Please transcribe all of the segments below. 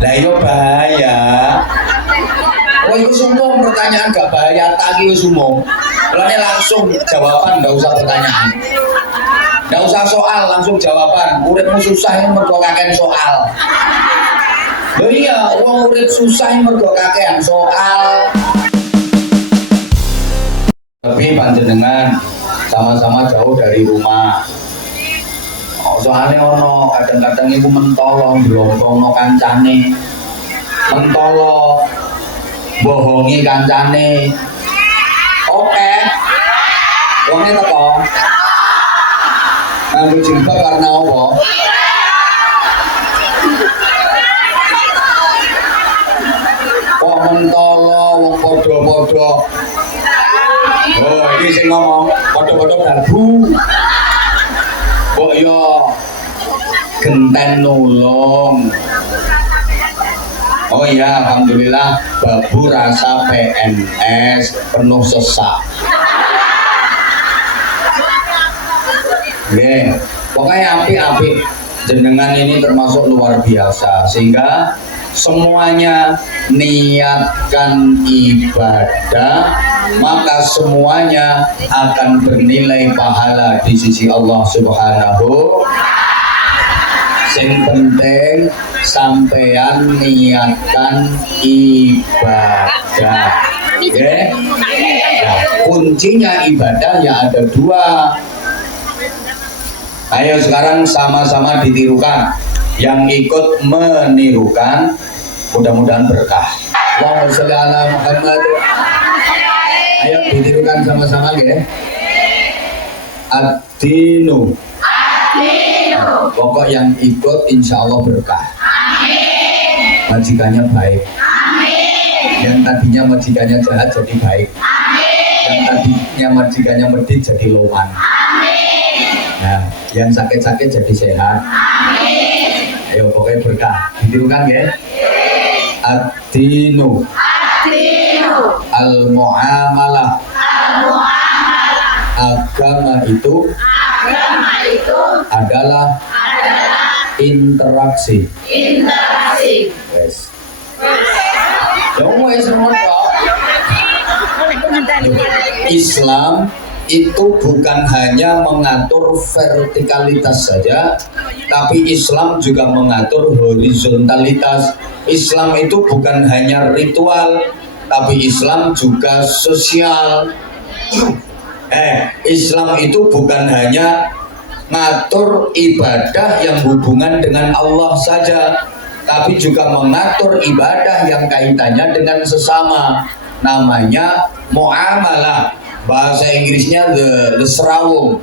Lah yo bahaya. Oh itu umum pertanyaan gak bahaya, tak itu umum. Mulane langsung jawaban, nggak usah pertanyaan. Nggak usah soal, langsung jawaban. Uripmu susah ini mergo kakean soal. Loh iya, wong urip susah ini mergo kakean soal. Tapi panjenengan sama-sama jauh dari rumah. Soalnya ono kadang-kadang iku mentolo ndlongkongno kancane. Mentolo bohongi kancane. Oke. Wonge teko. Nganggo jilbab karena apa? Kok mentolo wong padha-padha. Oh, iki sing ngomong padha-padha dabu. Kok yo genten nulung. Oh iya, alhamdulillah babu rasa PNS penuh sesak. Nggih, pokoknya apik-apik. Jenengan ini termasuk luar biasa sehingga semuanya niatkan ibadah, maka semuanya akan bernilai pahala di sisi Allah Subhanahu. Sing penting sampean niatkan ibadah. Okay? Nah, kuncinya ibadah ya ada dua. Ayo sekarang sama-sama ditirukan. Yang ikut menirukan mudah-mudahan berkah. Allahumma sholli ala Muhammad. Ayo ditirukan sama-sama ya. Ad-dinu. Pokok yang ikut insya Allah berkah. Amin. Majikannya baik. Amin. Yang tadinya majikannya jahat jadi baik. Amin. Yang tadinya majikannya medit jadi loman. Amin. Nah, yang sakit-sakit jadi sehat. Amin. Ayo pokoknya berkah. Ditirukan ya. Ad-dinu. Al-mu'amalah. Agama itu adalah interaksi. Yes. Islam itu bukan hanya mengatur vertikalitas saja, tapi Islam juga mengatur horizontalitas. Islam itu bukan hanya ritual, tapi Islam juga sosial. Islam itu bukan hanya ngatur ibadah yang hubungan dengan Allah saja, tapi juga mengatur ibadah yang kaitannya dengan sesama. Namanya muamalah. Bahasa Inggrisnya the serawung.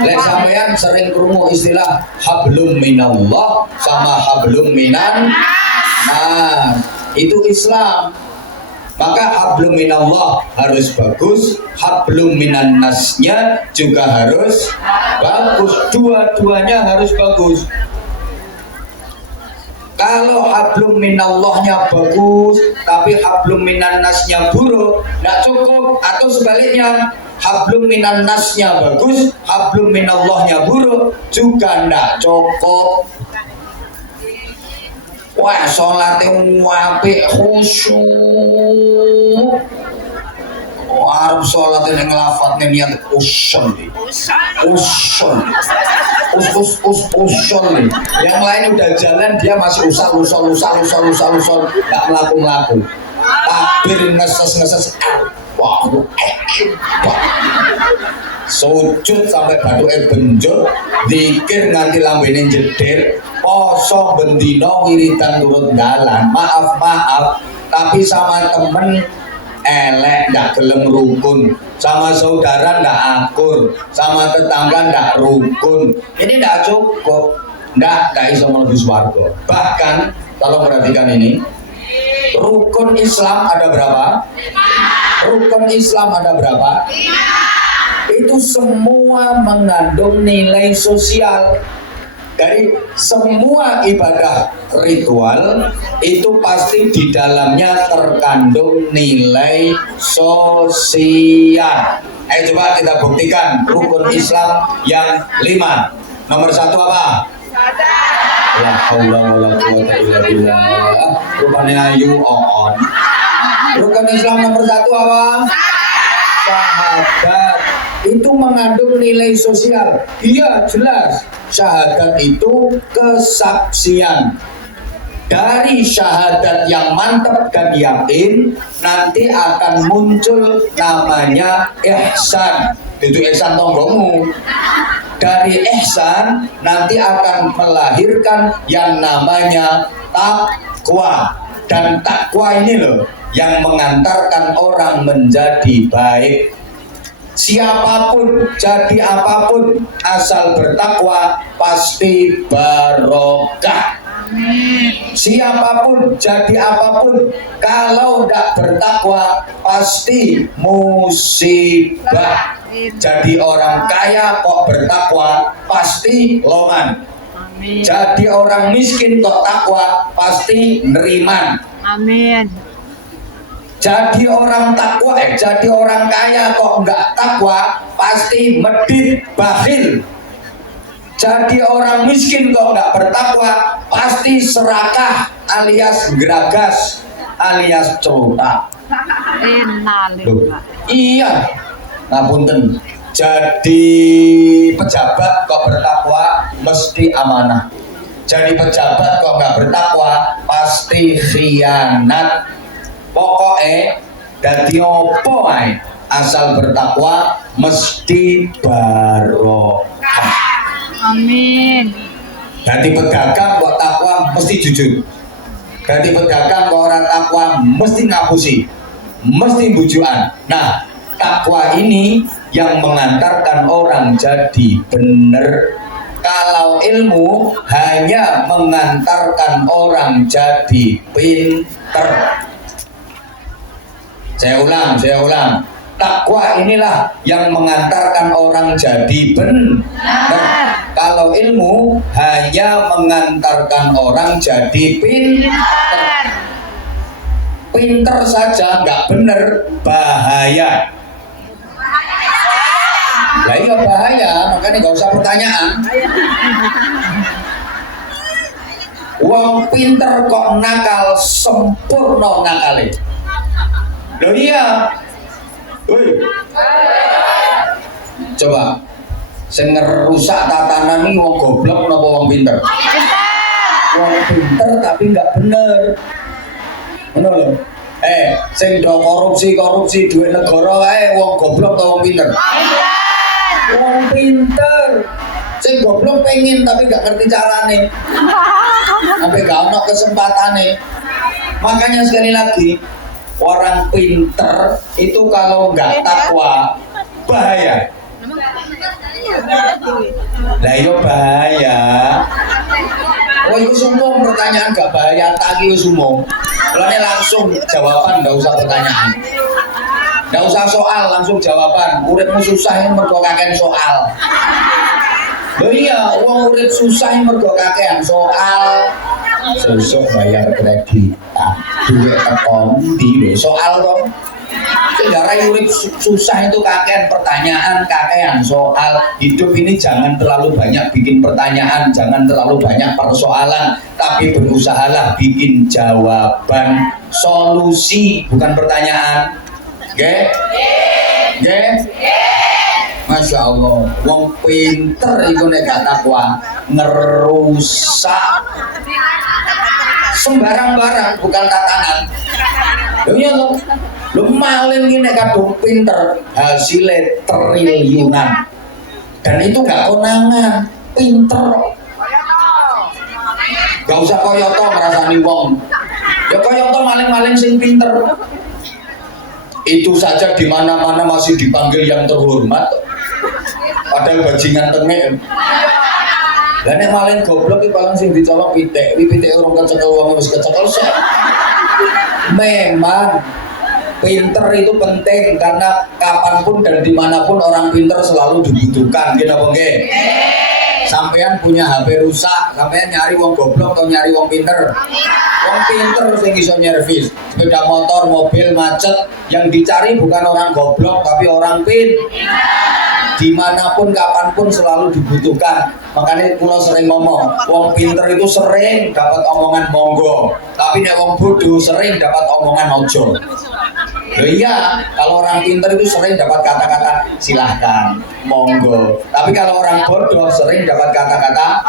Lek sampean sering krungu istilah hablum minallah sama hablum minan. Nah, itu Islam. Maka hablum minallah harus bagus, hablum minan nasnya juga harus bagus. Dua-duanya harus bagus. Kalau hablum minallahnya bagus, tapi hablum minan nasnya buruk, tidak cukup. Atau sebaliknya, hablum minan nasnya bagus, hablum minallahnya buruk, juga tidak cukup. Wah, sholatnya apik khusyuk. Arab sholatnya ngelafat niat usun, usun. Yang lain udah jalan, dia masih usal, nggak melaku. Takbir ngeses. Wah, sujud sampai batuke benjut, zikir nganti lambene jeder, poso bendino wiritan turut dalan. Maaf, tapi sama temen elek ndak gelem rukun, sama saudara ndak akur, sama tetangga ndak rukun. Ini ndak cukup, ndak iso mlebu swarga. Bahkan kalau perhatikan ini, rukun Islam ada berapa? Rukun Islam ada berapa? Itu semua mengandung nilai sosial. Dari semua ibadah ritual itu pasti di dalamnya terkandung nilai sosial. Ayo coba kita buktikan rukun Islam yang 5. Nomor 1 apa? La haula wala quwata illa billah. Rupane ayu on. Rukun Islam nomor 1 apa? Syahadat. Itu mengandung nilai sosial. Iya, jelas. Syahadat itu kesaksian. Dari syahadat yang mantap dan yakin, nanti akan muncul namanya ihsan. Itu ihsan tonggomu. Dari ihsan nanti akan melahirkan yang namanya takwa. Dan takwa ini loh yang mengantarkan orang menjadi baik. Siapapun, jadi apapun, asal bertakwa pasti barokah. Siapapun, jadi apapun, kalau tidak bertakwa pasti musibah. Jadi orang kaya kok bertakwa pasti loman. Jadi orang miskin kok takwa pasti neriman. Amin. Jadi orang takwa, jadi orang kaya kok nggak takwa pasti medit bakhil. Jadi orang miskin kok nggak bertakwa pasti serakah alias geragas alias celutak. Iya, ngapunten. Jadi pejabat kok bertakwa mesti amanah. Jadi pejabat kok nggak bertakwa pasti khianat. Pokoknya dadi opo ae asal bertakwa mesti barokah. Amin. Jadi pedagang kok takwa mesti jujur. Jadi pedagang kok orang takwa mesti ngapusi, mesti bujuan. Nah, takwa ini yang mengantarkan orang jadi benar. Kalau ilmu hanya mengantarkan orang jadi pinter. Saya ulang. Takwa inilah yang mengantarkan orang jadi benar. Kalau ilmu hanya mengantarkan orang jadi pinter. Pinter saja nggak benar, bahaya. Lah iya bahaya, makanya nggak usah pertanyaan. Wong pinter kok nakal sempurna nakale. Loh iya. Woi. Coba sing ngerusak tatanan ini wong goblok napa wong pinter? Wong pinter tapi nggak bener. Ngono lho. Sing do korupsi duit negara wae wong goblok ta wong pinter? Wong pinter. Sing goblok pengen tapi nggak ngerti carane. Sampai gak ono kesempatane. Makanya sekali lagi, orang pinter itu kalau nggak takwa bahaya. Lah yo bahaya. Oh itu semua pertanyaan gak bahaya, tadi semua. Mulane langsung jawaban, nggak usah pertanyaan. Nggak usah soal, langsung jawaban. Uripmu susah yang mergo kakean soal. Loh iya, uang urip susah yang mergo kakean soal. Sesuk bayar kredit, duit tekon di soal dong. Sejarah urip susah itu kakean pertanyaan, kakean soal. Hidup ini jangan terlalu banyak bikin pertanyaan, jangan terlalu banyak persoalan, tapi berusahalah bikin jawaban, solusi, bukan pertanyaan. Oke? Oke? Masya Allah, wong pinter itu nek gak takwa ngerusak sembarang barang, bukan tatanan. Lho iya lho, lho maling ini kadung pinter hasilnya triliunan, dan itu gak konangan, pinter. Gak usah koyoto merasani wong, ya koyoto maling-maling sing pinter. Itu saja di mana-mana masih dipanggil yang terhormat, padahal bajingan tengek. Lah nek maling goblok iki paling sing dicolok pitik, pitik urung kecekel wong wis kecekel sik. Memang pinter itu penting karena kapanpun dan dimanapun orang pinter selalu dibutuhkan, gitu apa nggih? Sampean punya HP rusak, sampean nyari wong goblok atau nyari wong pinter? Wong pinter sing iso nyervis. Sepeda motor, mobil macet, yang dicari bukan orang goblok tapi orang pinter. dimanapun kapanpun selalu dibutuhkan. Makanya pulau sering ngomong, wong pinter itu sering dapat omongan monggo, tapi nek wong bodoh sering dapat omongan ojo. Loh iya, kalau orang pinter itu sering dapat kata-kata silahkan, monggo. Tapi kalau orang bodoh sering dapat kata-kata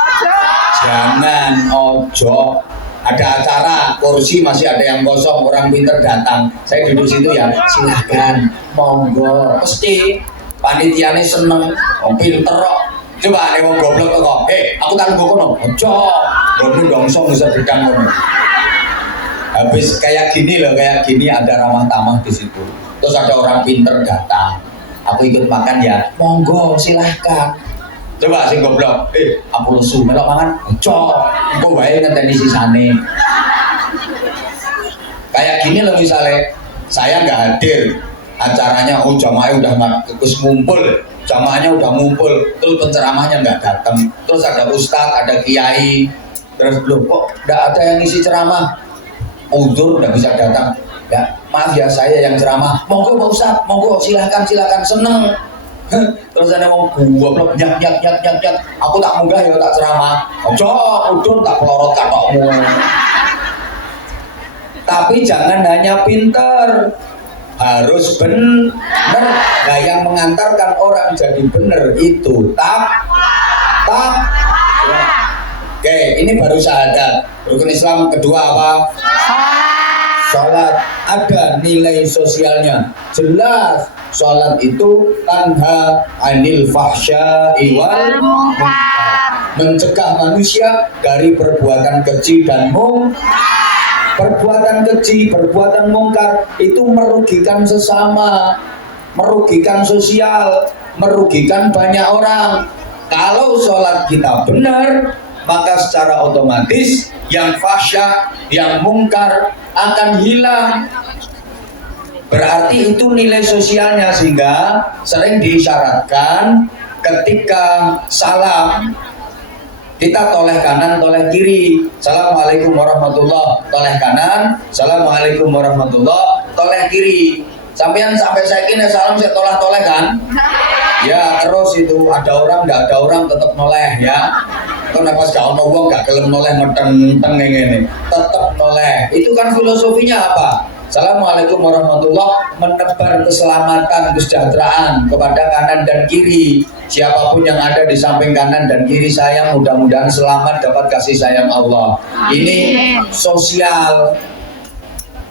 jangan, ojo. Ada acara, kursi masih ada yang kosong, orang pinter datang. Saya duduk situ ya, silahkan, monggo. Mesti panitiane seneng, pinter kok. Coba ada wong goblok kok, aku tak kono, ojo. Goblok dongsong bisa bidang kono. Habis kayak gini loh, kayak gini ada ramah tamah di situ. Terus ada orang pinter datang, aku ikut makan ya, monggo silahkan. Coba sing goblok, aku lesu, melok mangan, ojo, engko wae ngenteni sisane. Kayak gini loh misalnya, saya nggak hadir, acaranya jamaahnya udah terus ngumpul, jamaahnya udah ngumpul, terus penceramahnya nggak datang, terus ada ustadz, ada kiai, terus loh kok nggak ada yang ngisi ceramah. Uzur nggak bisa datang, ya maaf ya saya yang ceramah, monggo Pak Ustaz, monggo silahkan seneng. Terus ada mau goblok nyak, aku tak munggah ya tak ceramah, ojo udun tak pelorot katokmu. Tapi jangan hanya pinter, harus bener. Nah yang mengantarkan orang jadi bener itu tak. Oke, ini baru syahadat. Rukun Islam kedua apa? Sholat. Ada nilai sosialnya. Jelas, sholat itu tanha anil fahsya'i wal munkar. Mencegah manusia dari perbuatan keji dan perbuatan keji, perbuatan mungkar itu merugikan sesama, merugikan sosial, merugikan banyak orang. Kalau sholat kita benar, maka secara otomatis yang fahsya, yang mungkar akan hilang. Berarti itu nilai sosialnya, sehingga sering diisyaratkan ketika salam kita toleh kanan, toleh kiri. Assalamualaikum warahmatullah, toleh kanan. Assalamualaikum warahmatullah, toleh kiri. Sampai saya kini salam saya toleh kan? Ya terus itu ada orang nggak ada orang tetap noleh ya. Kenapa sekarang wong gak gelem noleh meteng-meteng ngene, tetap noleh. Itu kan filosofinya apa? Assalamualaikum warahmatullah, menebar keselamatan, kesejahteraan kepada kanan dan kiri. Siapapun yang ada di samping kanan dan kiri saya, mudah-mudahan selamat dapat kasih sayang Allah. Ini sosial.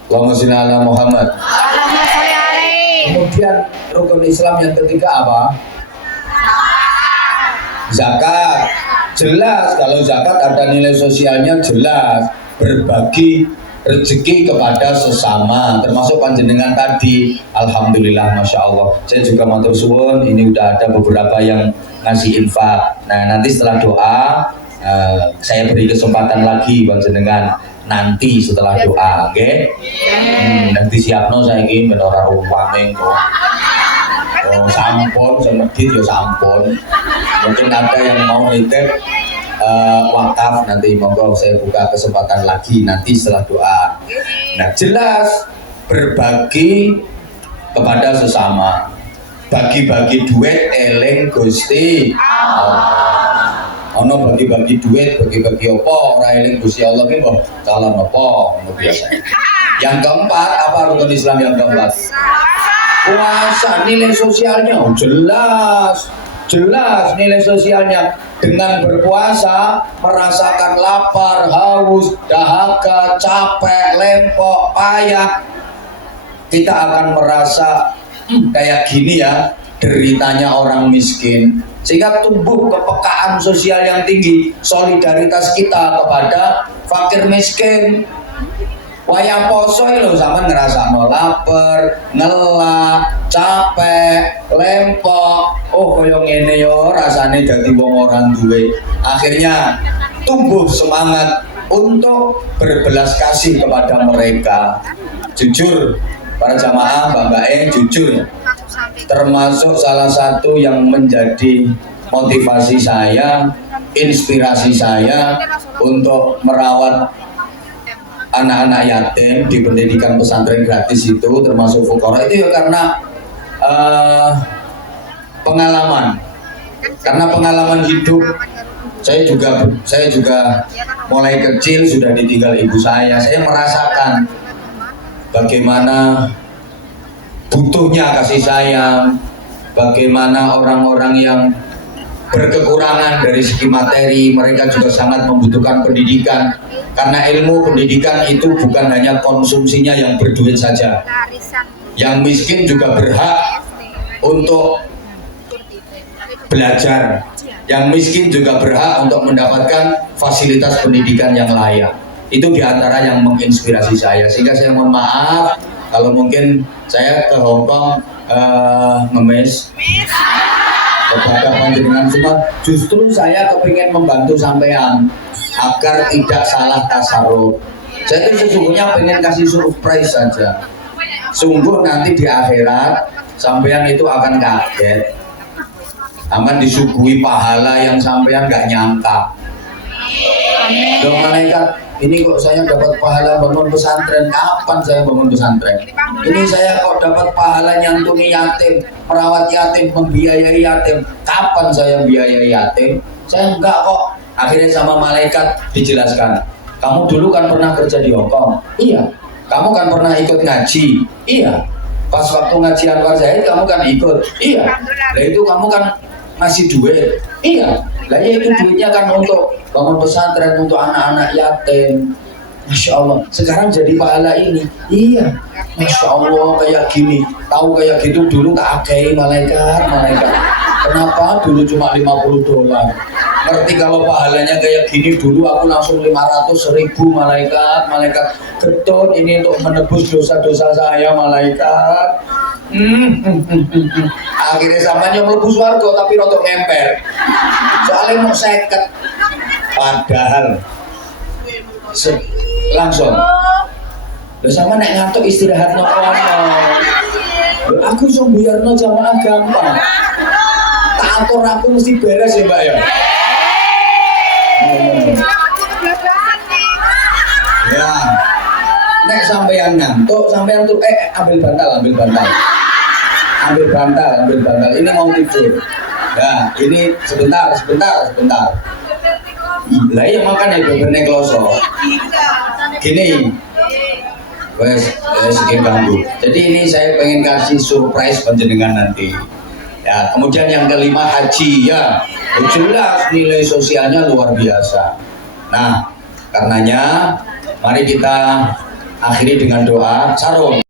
Allahumma sholli ala Muhammad. Kemudian rukun Islam yang ketiga apa? Zakat. Jelas kalau zakat ada nilai sosialnya, jelas berbagi rezeki kepada sesama, termasuk panjenengan tadi. Alhamdulillah, masya Allah. Saya juga matur suwun, ini udah ada beberapa yang ngasih infak. Nah nanti setelah doa saya beri kesempatan lagi panjenengan nanti setelah doa, oke? Nanti siapno saya ingin menora ruang kok. Sampun, semedit ya sampun. Mungkin ada yang mau nitip wakaf, nanti monggo saya buka kesempatan lagi nanti setelah doa. Nah jelas berbagi kepada sesama, bagi-bagi duit eling Gusti ono bagi-bagi duit, bagi-bagi apa ora eling Gusti Allah ki kok calon apa ngono biasa. Yang keempat apa rukun Islam yang keempat? Puasa. Nilai sosialnya jelas nilai sosialnya. Dengan berpuasa merasakan lapar, haus, dahaga, capek, lempok, payah, kita akan merasa kayak gini ya deritanya orang miskin, sehingga tumbuh kepekaan sosial yang tinggi, solidaritas kita kepada fakir miskin. Wayang poso lho sampean ngrasakno lapar, ngelak, capek, lempok. Oh kaya ngene yo rasane dadi wong ora duwe. Akhirnya tumbuh semangat untuk berbelas kasih kepada mereka. Jujur para jamaah, Mbak jujur. Termasuk salah satu yang menjadi motivasi saya, inspirasi saya untuk merawat anak-anak yatim di pendidikan pesantren gratis itu, termasuk Fuqara itu ya karena pengalaman. Karena pengalaman hidup saya juga mulai kecil sudah ditinggal ibu saya. Saya merasakan bagaimana butuhnya kasih sayang, bagaimana orang-orang yang berkekurangan dari segi materi, mereka juga sangat membutuhkan pendidikan. Karena ilmu pendidikan itu bukan hanya konsumsinya yang berduit saja. Yang miskin juga berhak untuk belajar. Yang miskin juga berhak untuk mendapatkan fasilitas pendidikan yang layak. Itu diantara yang menginspirasi saya. Sehingga saya mohon maaf kalau mungkin saya ke Hongkong ngemis kepada panjenengan semua. Justru saya kepingin membantu sampean agar tidak salah tasarruf. Saya itu sesungguhnya pengen kasih surprise saja. Sungguh nanti di akhirat sampean itu akan kaget, akan disuguhi pahala yang sampean nggak nyangka. Dong malaikat, ini kok saya dapat pahala bangun pesantren? Kapan saya bangun pesantren? Ini saya kok dapat pahala nyantuni yatim, merawat yatim, membiayai yatim. Kapan saya biayai yatim? Saya enggak kok. Akhirnya sama malaikat dijelaskan, kamu dulu kan pernah kerja di Hongkong? Iya. Kamu kan pernah ikut ngaji? Iya. Pas waktu ngaji Anwar Zahid kamu kan ikut? Iya. Nah itu kamu kan ngasih duit? Iya. Lah ya itu duitnya kan untuk bangun pesantren, untuk anak-anak yatim. Masya Allah, sekarang jadi pahala ini. Iya. Masya Allah kayak gini. Tahu kayak gitu dulu tak agai malaikat. Kenapa dulu cuma $50? Ngerti kalau pahalanya kayak gini dulu aku langsung 500.000 malaikat getut ini untuk menebus dosa-dosa saya malaikat. Akhirnya samanya melebus warga tapi rotok ngemper soalnya mau seket padahal langsung udah sama nek ngantuk istirahat no aku so biarno jamaah gampang tak atur aku mesti beres ya mbak ya. Ya, nek sampeyan ngantuk, sampeyan tuh ambil bantal. Ini mau tidur. Nah, ini sebentar. Lah ya makanya bener kloso. Gini. Wes ganggu. Jadi ini saya pengen kasih surprise panjenengan nanti. Ya, kemudian yang kelima haji ya. Jelas nilai sosialnya luar biasa. Nah, karenanya mari kita akhiri dengan doa sarung.